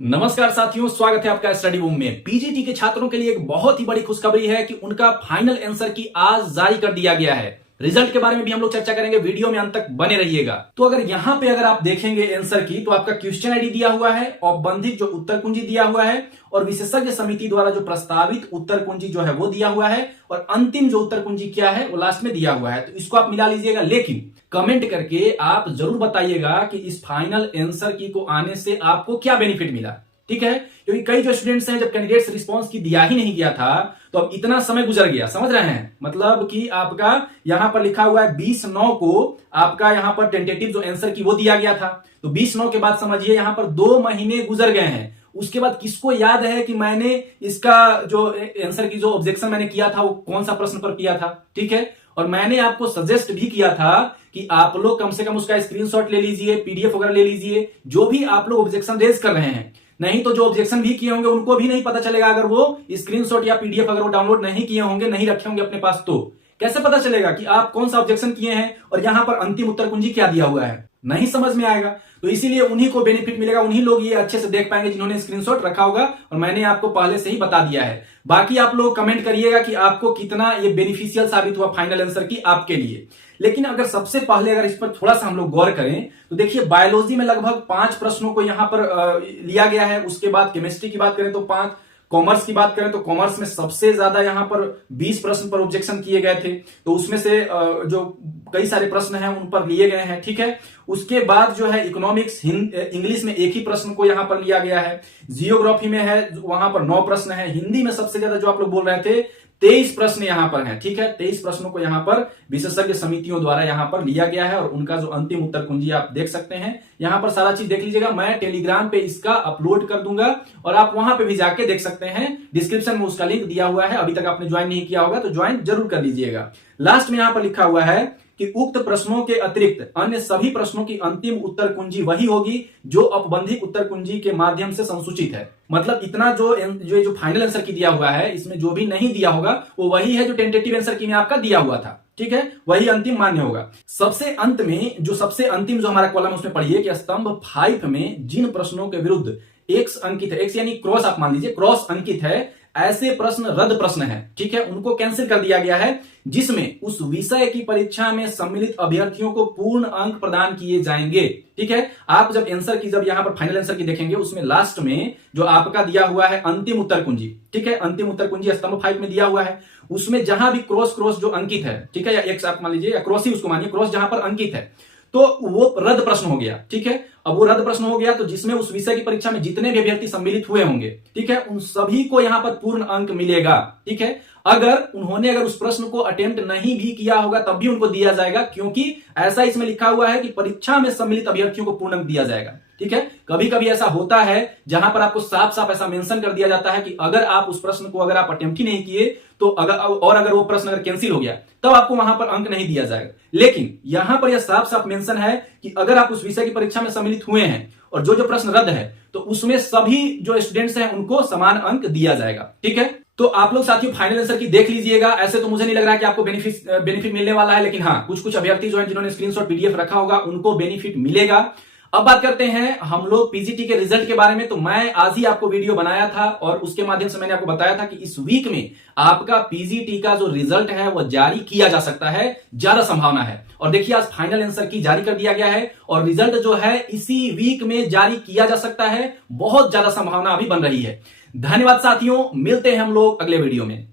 नमस्कार साथियों, स्वागत है आपका स्टडी रूम में। पीजीटी के छात्रों के लिए एक बहुत ही बड़ी खुशखबरी है कि उनका फाइनल आंसर की आज जारी कर दिया गया है। रिजल्ट के बारे में भी हम लोग चर्चा करेंगे, वीडियो में अंत तक बने रहिएगा। तो अगर यहां पे अगर आप देखेंगे आंसर की, तो आपका क्वेश्चन आईडी दिया हुआ है, औपबंधिक जो उत्तर कुंजी दिया हुआ है और विशेषज्ञ समिति द्वारा जो प्रस्तावित उत्तर कुंजी जो है वो दिया हुआ है और अंतिम जो उत्तर कुंजी क्या है वो लास्ट में दिया हुआ है। तो इसको आप मिला लीजिएगा, लेकिन कमेंट करके आप जरूर बताइएगा कि इस फाइनल आंसर की को आने से आपको क्या बेनिफिट मिला। ठीक है, क्योंकि कई जो स्टूडेंट्स हैं जब कैंडिडेट्स रिस्पांस की दिया ही नहीं गया था तो अब इतना समय गुजर गया, समझ रहे हैं। मतलब कि आपका यहां पर लिखा हुआ है 20/9 को आपका यहां पर टेंटेटिव जो आंसर की वो दिया गया था। तो 20/9 के बाद समझिए यहां पर 2 महीने गुजर गए हैं। उसके बाद किसको याद है कि मैंने इसका जो आंसर की जो ऑब्जेक्शन मैंने किया था वो कौन सा प्रश्न पर किया था। ठीक है, और मैंने आपको सजेस्ट भी किया था कि आप लोग कम से कम उसका स्क्रीनशॉट ले लीजिए, पीडीएफ वगैरह ले लीजिए, जो भी आप लोग ऑब्जेक्शन रेज कर रहे हैं। नहीं तो जो ऑब्जेक्शन भी किए होंगे उनको भी नहीं पता चलेगा अगर वो स्क्रीनशॉट या पीडीएफ अगर वो डाउनलोड नहीं किए होंगे, नहीं रखे होंगे अपने पास, तो कैसे पता चलेगा कि आप कौन सा ऑब्जेक्शन किए हैं और यहां पर अंतिम उत्तर कुंजी क्या दिया हुआ है, नहीं समझ में आएगा। तो इसीलिए उन्हीं को बेनिफिट मिलेगा, उन्हीं लोग ये अच्छे से देख पाएंगे जिन्होंने स्क्रीनशॉट रखा होगा, और मैंने आपको पहले से ही बता दिया है। बाकी आप लोग कमेंट करिएगा कि आपको कितना ये बेनिफिशियल साबित हुआ फाइनल आंसर की आपके लिए। लेकिन अगर सबसे पहले अगर इस पर थोड़ा सा हम लोग गौर करें तो देखिए, बायोलॉजी में लगभग 5 प्रश्नों को यहां पर लिया गया है। उसके बाद केमिस्ट्री की बात करें तो 5, कॉमर्स की बात करें तो कॉमर्स में सबसे ज्यादा यहां पर 20 प्रश्न पर ऑब्जेक्शन किए गए थे। तो उसमें से जो कई सारे प्रश्न हैं उन पर लिए गए हैं। ठीक है, उसके बाद जो है इकोनॉमिक्स, इंग्लिश में एक ही प्रश्न को यहां पर लिया गया है। जियोग्राफी में है वहां पर 9 प्रश्न है। हिंदी में सबसे ज्यादा जो आप लोग बोल रहे थे 23 प्रश्न यहां पर हैं। ठीक है, 23 प्रश्नों को यहां पर विशेषज्ञ समितियों द्वारा यहां पर लिया गया है और उनका जो अंतिम उत्तर कुंजी आप देख सकते हैं। यहां पर सारा चीज देख लीजिएगा, मैं टेलीग्राम पे इसका अपलोड कर दूंगा और आप वहां पे भी जाके देख सकते हैं। डिस्क्रिप्शन में उसका लिंक दिया हुआ है, अभी तक आपने ज्वाइन नहीं किया होगा तो ज्वाइन जरूर कर लीजिएगा। लास्ट में यहां पर लिखा हुआ है कि उक्त प्रश्नों के अतिरिक्त अन्य सभी प्रश्नों की अंतिम उत्तर कुंजी वही होगी जो औपबंधिक उत्तर कुंजी के माध्यम से संसूचित है। मतलब इतना जो फाइनल आंसर की दिया हुआ है, इसमें जो भी नहीं दिया होगा वो वही है जो टेंटेटिव आंसर की में आपका दिया हुआ था। ठीक है, वही अंतिम मान्य होगा। सबसे अंत में जो सबसे अंतिम जो हमारा कॉलम उसमें पढ़िए कि स्तंभ 5 में जिन प्रश्नों के विरुद्ध एक्स अंकित है, एक्स यानी क्रॉस, आप मान लीजिए क्रॉस अंकित है, ऐसे प्रश्न रद्द प्रश्न है। ठीक है, उनको कैंसिल कर दिया गया है, जिसमें उस विषय की परीक्षा में सम्मिलित अभ्यर्थियों को पूर्ण अंक प्रदान किए जाएंगे। ठीक है, आप जब आंसर की जब यहां पर फाइनल आंसर की देखेंगे उसमें लास्ट में जो आपका दिया हुआ है अंतिम उत्तर कुंजी, ठीक है, अंतिम उत्तर कुंजी स्तंभ 5 में दिया हुआ है, उसमें जहां भी क्रॉस क्रॉस जो अंकित है, ठीक है, या एक्स आप मान लीजिए या क्रॉस ही उसको मानिए, क्रॉस जहां पर अंकित है तो वो रद्द प्रश्न हो गया। ठीक है, अब वो रद्द प्रश्न हो गया तो जिसमें उस विषय की परीक्षा में जितने भी अभ्यर्थी सम्मिलित हुए होंगे, ठीक है, उन सभी को यहां पर पूर्ण अंक मिलेगा। ठीक है, अगर उस प्रश्न को अटेम्प्ट नहीं भी किया होगा तब भी उनको दिया जाएगा, क्योंकि ऐसा इसमें लिखा हुआ है कि परीक्षा में सम्मिलित अभ्यर्थियों को पूर्ण अंक दिया जाएगा। ठीक है, कभी कभी ऐसा होता है जहां पर आपको साफ साफ ऐसा मेंशन कर दिया जाता है कि अगर आप उस प्रश्न को अगर आप अटेम्प्ट ही नहीं किए तो अगर वो प्रश्न अगर कैंसिल हो गया तब आपको वहां पर अंक नहीं दिया जाएगा। लेकिन यहां पर यह साफ साफ मेंशन है कि अगर आप उस विषय की परीक्षा में सम्मिलित हुए हैं और जो प्रश्न रद्द है तो उसमें सभी जो स्टूडेंट्स हैं उनको समान अंक दिया जाएगा। ठीक है, तो आप लोग साथियों फाइनल आंसर की देख लीजिएगा। ऐसे तो मुझे नहीं लग रहा है कि आपको बेनिफिट मिलने वाला है, लेकिन हाँ, कुछ अभ्यर्थी जो है जिन्होंने स्क्रीनशॉट पीडीएफ रखा होगा उनको बेनिफिट मिलेगा। अब बात करते हैं हम लोग पीजीटी के रिजल्ट के बारे में। तो मैं आज ही आपको वीडियो बनाया था और उसके माध्यम से मैंने आपको बताया था कि इस वीक में आपका पीजीटी का जो रिजल्ट है वो जारी किया जा सकता है, ज्यादा संभावना है। और देखिए आज फाइनल आंसर की जारी कर दिया गया है और रिजल्ट जो है इसी वीक में जारी किया जा सकता है, बहुत ज्यादा संभावना अभी बन रही है। धन्यवाद साथियों, मिलते हैं हम लोग अगले वीडियो में।